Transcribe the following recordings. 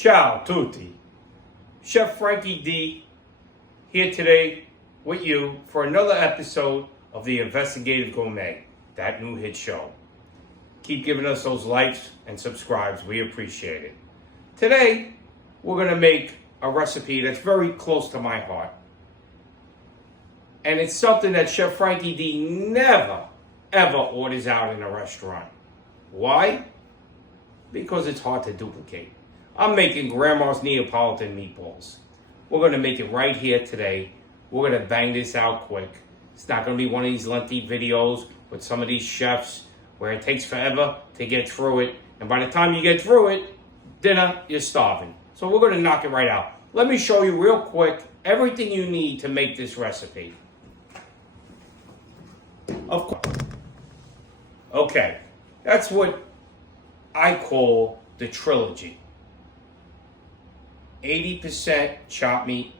Ciao tutti. Chef Frankie D here today with you for another episode of the Investigative Gourmet, that new hit show. Keep giving us those likes and subscribes. We appreciate it. Today, we're going to make a recipe that's very close to my heart. And it's something that Chef Frankie D never, ever orders out in a restaurant. Why? Because it's hard to duplicate. I'm making Grandma's Neapolitan Meatballs. We're going to make it right here today. We're going to bang this out quick. It's not going to be one of these lengthy videos with some of these chefs where it takes forever to get through it. And by the time you get through it, dinner, you're starving. So we're going to knock it right out. Let me show you real quick everything you need to make this recipe. Of course. Okay, that's what I call the trilogy. 80% chopped meat.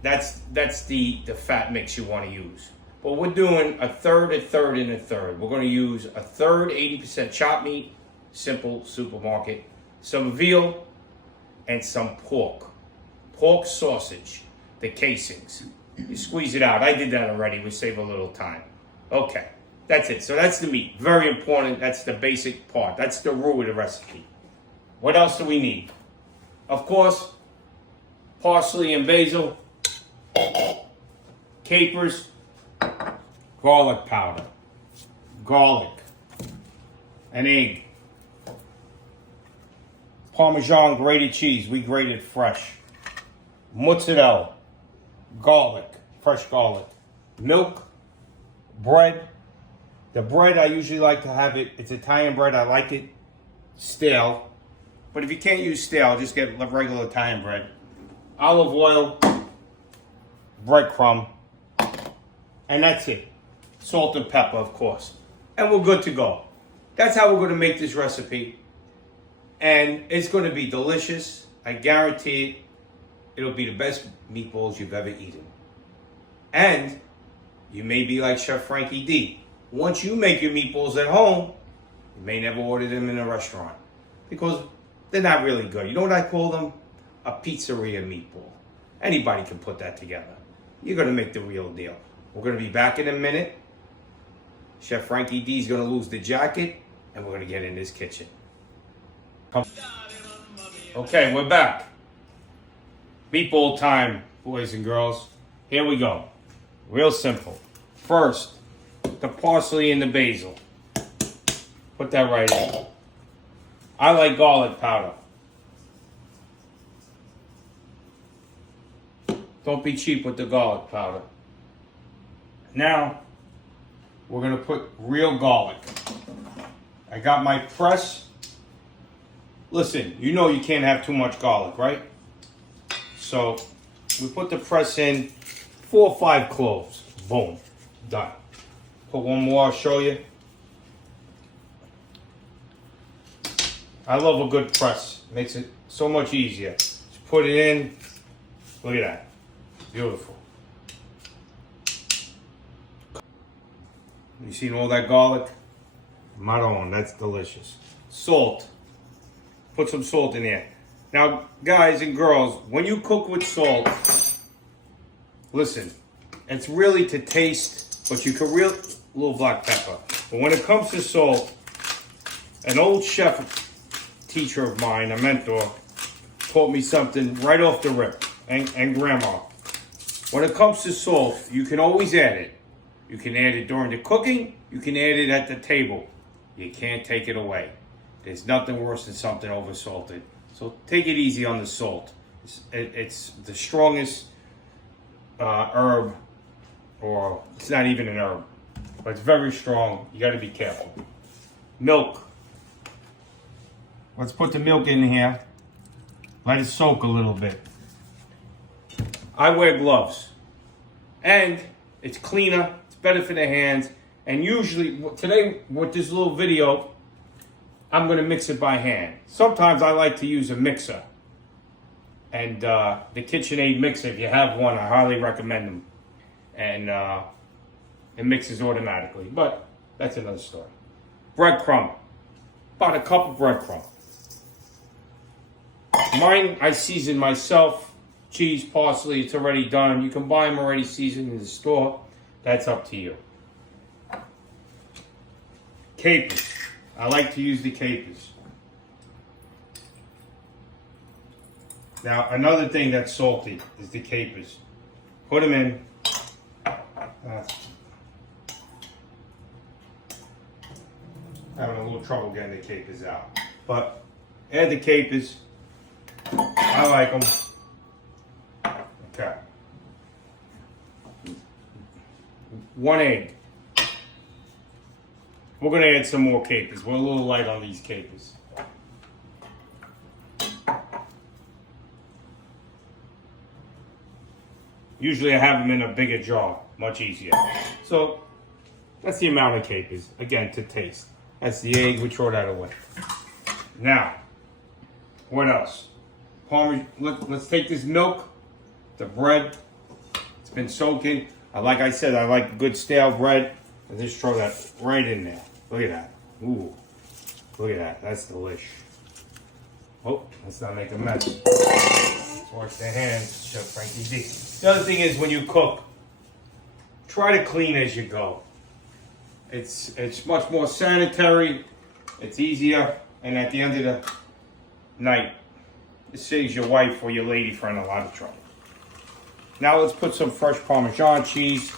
That's the fat mix you want to use. But we're doing a third, and a third. We're going to use a third 80% chopped meat, simple supermarket, some veal, and some pork. Pork sausage, the casings. You squeeze it out. I did that already. We save a little time. Okay, that's it. So that's the meat. Very important. That's the basic part. That's the root of the recipe. What else do we need? Of course, parsley and basil, capers, garlic powder, garlic, an egg, Parmesan grated cheese. We grated fresh. Mozzarella, garlic, fresh garlic, milk, bread. The bread, I usually like to have it, it's Italian bread. I like it stale. But if you can't use stale, just get regular Italian bread. Olive oil, breadcrumb, and that's it. Salt and pepper, of course. And we're good to go. That's how we're going to make this recipe. And it's going to be delicious. I guarantee it. It'll be the best meatballs you've ever eaten. And you may be like Chef Frankie D. Once you make your meatballs at home, you may never order them in a restaurant. Because they're not really good. You know what I call them? A pizzeria meatball. Anybody can put that together. You're going to make the real deal. We're going to be back in a minute. Chef Frankie D is going to lose the jacket, and we're going to get in this kitchen. Okay, we're back. Meatball time, boys and girls. Here we go. Real simple. First, the parsley and the basil. Put that right in. I like garlic powder. Don't be cheap with the garlic powder. Now, we're going to put real garlic. I got my press. Listen, you know you can't have too much garlic, right? So, we put the press in, 4 or 5 cloves. Boom. Done. Put one more, I'll show you. I love a good press. Makes it so much easier. Just put it in. Look at that. Beautiful. You seen all that garlic? Marron, that's delicious. Salt. Put some salt in there. Now, guys and girls, when you cook with salt, listen, it's really to taste, but you can a little black pepper. But when it comes to salt, an old chef teacher of mine, a mentor, taught me something right off the rip, and grandma. When it comes to salt, you can always add it. You can add it during the cooking, you can add it at the table. You can't take it away. There's nothing worse than something oversalted. So take it easy on the salt. It's the strongest herb, or it's not even an herb, but it's very strong. You got to be careful. Milk. Let's put the milk in here. Let it soak a little bit. I wear gloves. And it's cleaner. It's better for the hands. And usually, today with this little video, I'm going to mix it by hand. Sometimes I like to use a mixer. And the KitchenAid mixer, if you have one, I highly recommend them. And it mixes automatically. But that's another story. Breadcrumb. About a cup of breadcrumb. Mine, I season myself. Cheese, parsley, it's already done. You can buy them already seasoned in the store. That's up to you. Capers. I like to use the capers. Now, another thing that's salty is the capers. Put them in. Having a little trouble getting the capers out. But add the capers. I like them. Okay. 1 egg. We're going to add some more capers. We're a little light on these capers. Usually I have them in a bigger jar. Much easier. So, that's the amount of capers. Again, to taste. That's the egg. We throw that away. Now, what else? Let's take this milk, the bread. It's been soaking. Like I said, I like good stale bread. And just throw that right in there. Look at that. Ooh. Look at that. That's delish. Oh, let's not make a mess. Let's wash the hands. Chef Frankie D. The other thing is when you cook, try to clean as you go. It's much more sanitary. It's easier. And at the end of the night, it saves your wife or your lady friend a lot of trouble. Now let's put some fresh Parmesan cheese.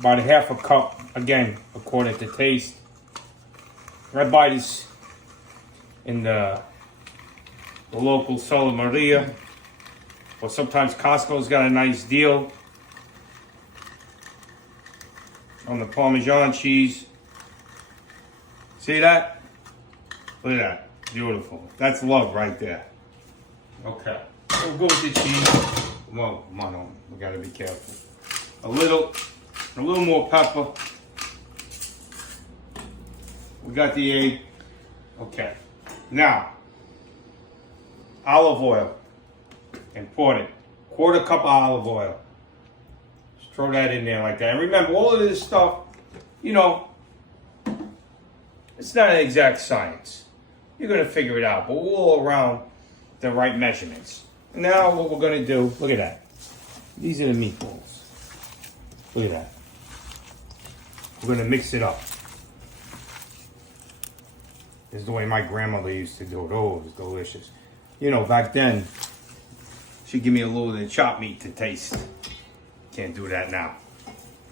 About a half a cup, again, according to taste. I buy this in the local Sola Maria, or sometimes Costco's got a nice deal on the Parmesan cheese. See that? Look at that. Beautiful. That's love right there. Okay. We'll go with the cheese. Well, come we gotta be careful. A little more pepper. We got the egg. Okay. Now, olive oil. Important. 1/4 cup of olive oil. Just throw that in there like that. And remember, all of this stuff, you know, it's not an exact science. You're going to figure it out, but we're all around the right measurements. And now what we're going to do, look at that. These are the meatballs. Look at that. We're going to mix it up. This is the way my grandmother used to do it. Oh, it was delicious. You know, back then, she'd give me a little of the chopped meat to taste. Can't do that now.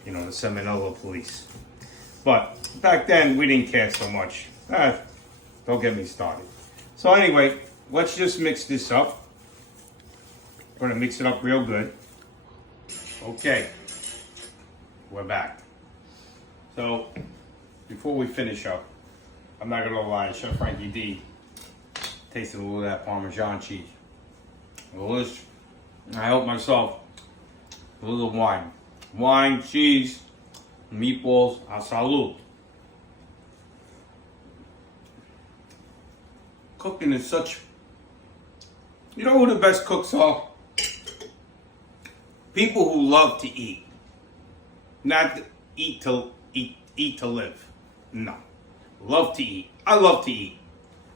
You know, the Seminole police. But back then, we didn't care so much. Don't get me started. So anyway, let's just mix this up. We're going to mix it up real good. Okay. We're back. So, before we finish up, I'm not going to lie, Chef Frankie D tasted a little of that Parmesan cheese. Delicious. I helped myself with a little wine. Wine, cheese, meatballs, a salud. Cooking is such... You know who the best cooks are? People who love to eat. Not eat to live. No. Love to eat. I love to eat.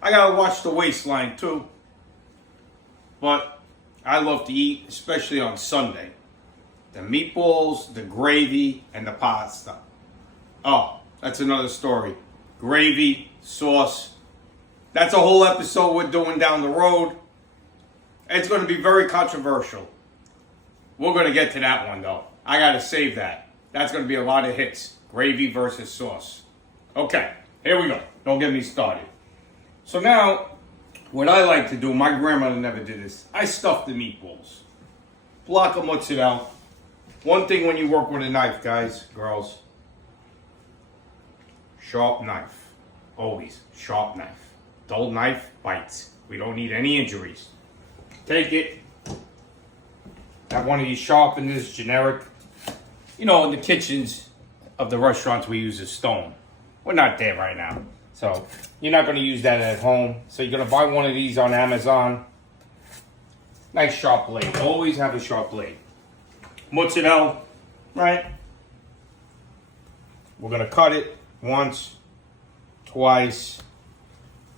I gotta watch the waistline too. But I love to eat, especially on Sunday. The meatballs, the gravy, and the pasta. Oh, that's another story. Gravy, sauce. That's a whole episode we're doing down the road. It's going to be very controversial. We're going to get to that one though. I got to save that. That's going to be a lot of hits. Gravy versus sauce. Okay, here we go. Don't get me started. So now, what I like to do, my grandmother never did this. I stuff the meatballs. Block of mozzarella. One thing when you work with a knife, guys, girls. Sharp knife. Always sharp knife. Dull knife bites. We don't need any injuries. Take it. Have one of these sharpeners, generic. You know, in the kitchens of the restaurants, we use a stone. We're not there right now. So, you're not going to use that at home. So, you're going to buy one of these on Amazon. Nice sharp blade. Always have a sharp blade. Mozzarella, right? We're going to cut it once, twice.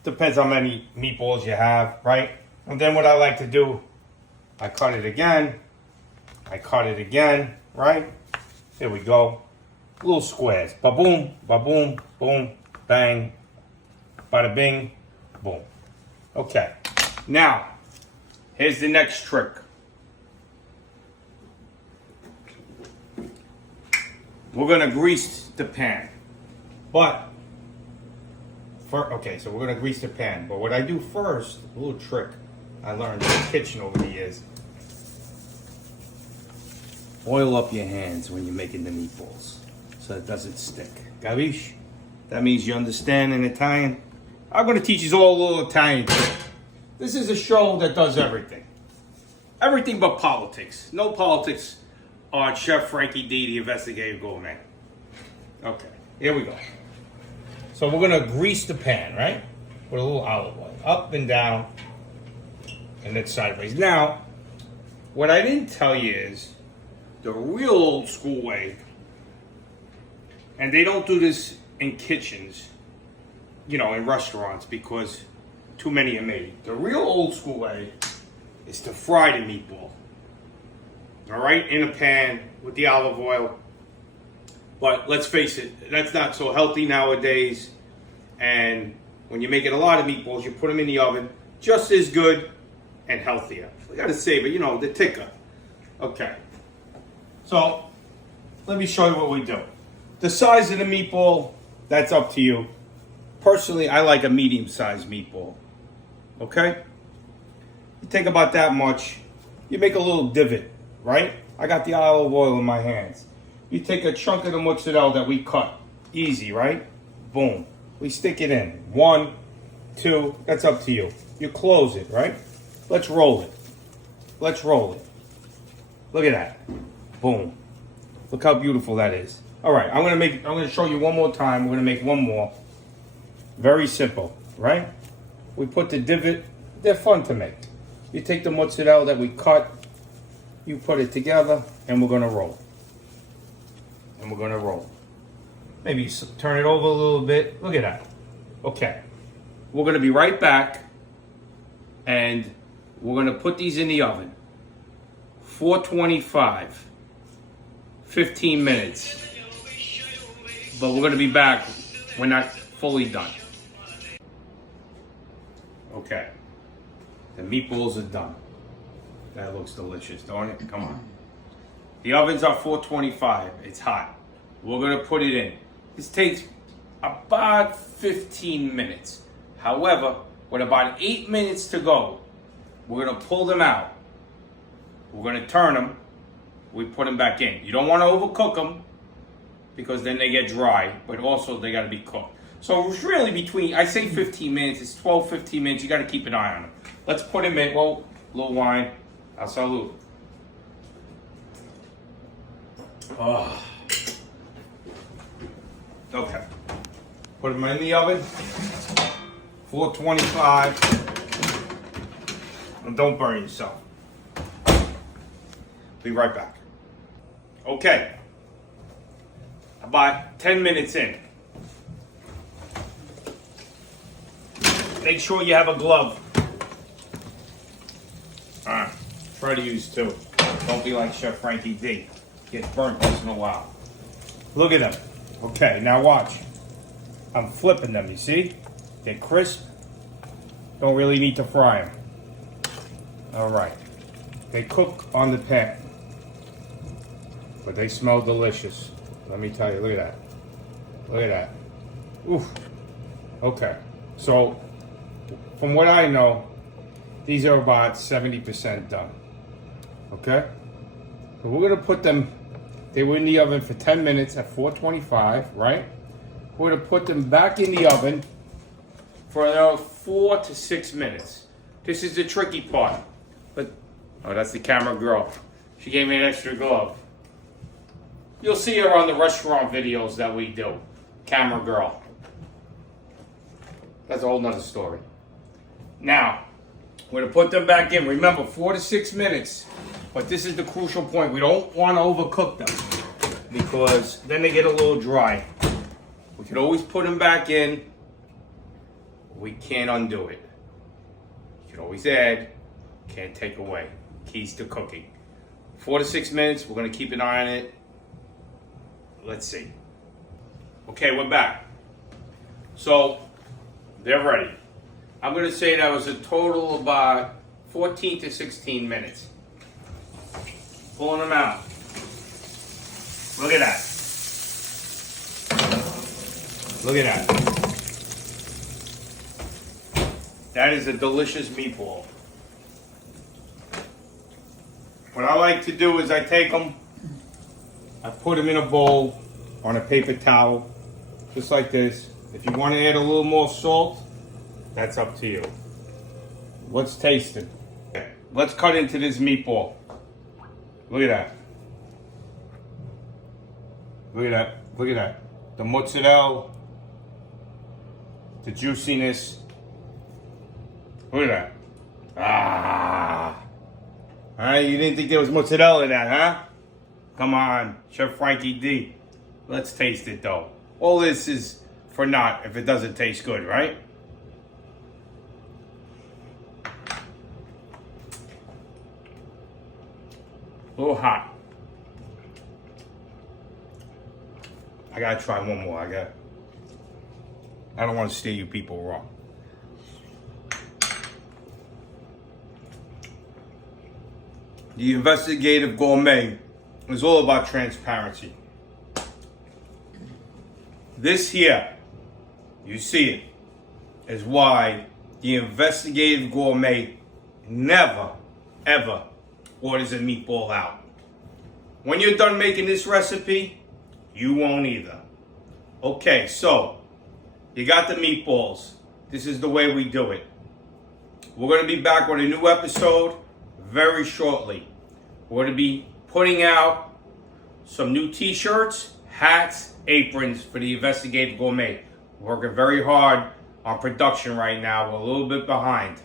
Depends how many meatballs you have, right? And then what I like to do, I cut it again. I cut it again, right? There we go. Little squares. Ba-boom, ba-boom, boom, bang, bada bing, boom. Okay. Now, here's the next trick. We're gonna grease the pan. But, okay, so we're gonna grease the pan. But what I do first, a little trick I learned in the kitchen over the years. Oil up your hands when you're making the meatballs so it doesn't stick. Capiche? That means you understand in Italian. I'm going to teach you all a little Italian trick. This is a show that does everything. Everything but politics. No politics on Chef Frankie D, the Investigative Gourmet. Okay, here we go. So we're going to grease the pan, right? With a little olive oil. Up and down. And then sideways. Now, what I didn't tell you is the real old school way, and they don't do this in kitchens, you know, in restaurants because too many are made. The real old school way is to fry the meatball. All right, in a pan with the olive oil. But let's face it, that's not so healthy nowadays. And when you're making a lot of meatballs, you put them in the oven, just as good and healthier. We gotta save it, you know, the ticker. Okay. So, let me show you what we do. The size of the meatball, that's up to you. Personally, I like a medium-sized meatball. Okay? You take about that much. You make a little divot, right? I got the olive oil in my hands. You take a chunk of the mozzarella that we cut. Easy, right? Boom. We stick it in. 1, 2, that's up to you. You close it, right? Let's roll it. Let's roll it. Look at that. Boom. Look how beautiful that is. All right, I'm gonna show you one more time. We're gonna make one more. Very simple, right? We put the divot. They're fun to make. You take the mozzarella that we cut, you put it together, and we're gonna roll. And we're gonna roll. Maybe turn it over a little bit. Look at that. Okay. We're gonna be right back, and we're gonna put these in the oven. 425. 15 minutes. But we're going to be back. We're not fully done. Okay. The meatballs are done. That looks delicious, don't it? Come on. The oven's at 425. It's hot. We're going to put it in. This takes about 15 minutes. However, with about 8 minutes to go, we're going to pull them out. We're going to turn them. We put them back in. You don't want to overcook them because then they get dry, but also they got to be cooked. So it's really between, I say 15 minutes, it's 12, 15 minutes. You got to keep an eye on them. Let's put them in. Well, a little wine. Al salud. Oh. Okay. Put them in the oven. 425. And don't burn yourself. Be right back. Okay. About 10 minutes in. Make sure you have a glove. Try to use two. Don't be like Chef Frankie D. Gets burnt once in a while. Look at them. Okay, now watch. I'm flipping them, you see? They're crisp. Don't really need to fry them. All right. They cook on the pan. But they smell delicious. Let me tell you, look at that. Look at that. Oof. Okay. So, from what I know, these are about 70% done. Okay? So we're going to put them, they were in the oven for 10 minutes at 425, right? We're going to put them back in the oven for another 4 to 6 minutes. This is the tricky part. But, oh, that's the camera girl. She gave me an extra glove. You'll see her on the restaurant videos that we do. Camera girl. That's a whole nother story. Now, we're going to put them back in. Remember, 4 to 6 minutes. But this is the crucial point. We don't want to overcook them because then they get a little dry. We can always put them back in. We can't undo it. You can always add Can't take away. Keys to cooking. 4 to 6 minutes. We're going to keep an eye on it. Let's see. Okay, we're back. So, they're ready. I'm going to say that was a total of about 14 to 16 minutes. Pulling them out. Look at that. Look at that. That is a delicious meatball. What I like to do is I take them, I put them in a bowl on a paper towel, just like this. If you want to add a little more salt, that's up to you. Let's taste it. Let's cut into this meatball. Look at that. Look at that. Look at that. The mozzarella, the juiciness. Look at that. Ah. All right, you didn't think there was mozzarella in that, huh? Come on, Chef Frankie D. Let's taste it, though. All this is for naught if it doesn't taste good, right? A little hot. I gotta try one more. I don't want to steer you people wrong. The Investigative Gourmet is all about transparency. This here, you see it, is why the Investigative Gourmet never, ever orders a meatball out. When you're done making this recipe, you won't either. Okay, so you got the meatballs. This is the way we do it. We're going to be back with a new episode very shortly. We're going to be putting out some new t-shirts, hats, aprons for the Investigative Gourmet. Working very hard on production right now. We're a little bit behind.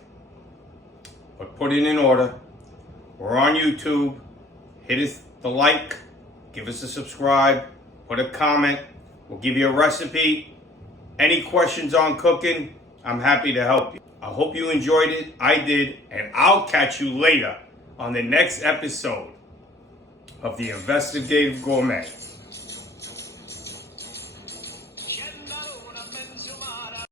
But put it in order. We're on YouTube. Hit us the like. Give us a subscribe. Put a comment. We'll give you a recipe. Any questions on cooking, I'm happy to help you. I hope you enjoyed it. I did. And I'll catch you later on the next episode of the Investigative Gourmet.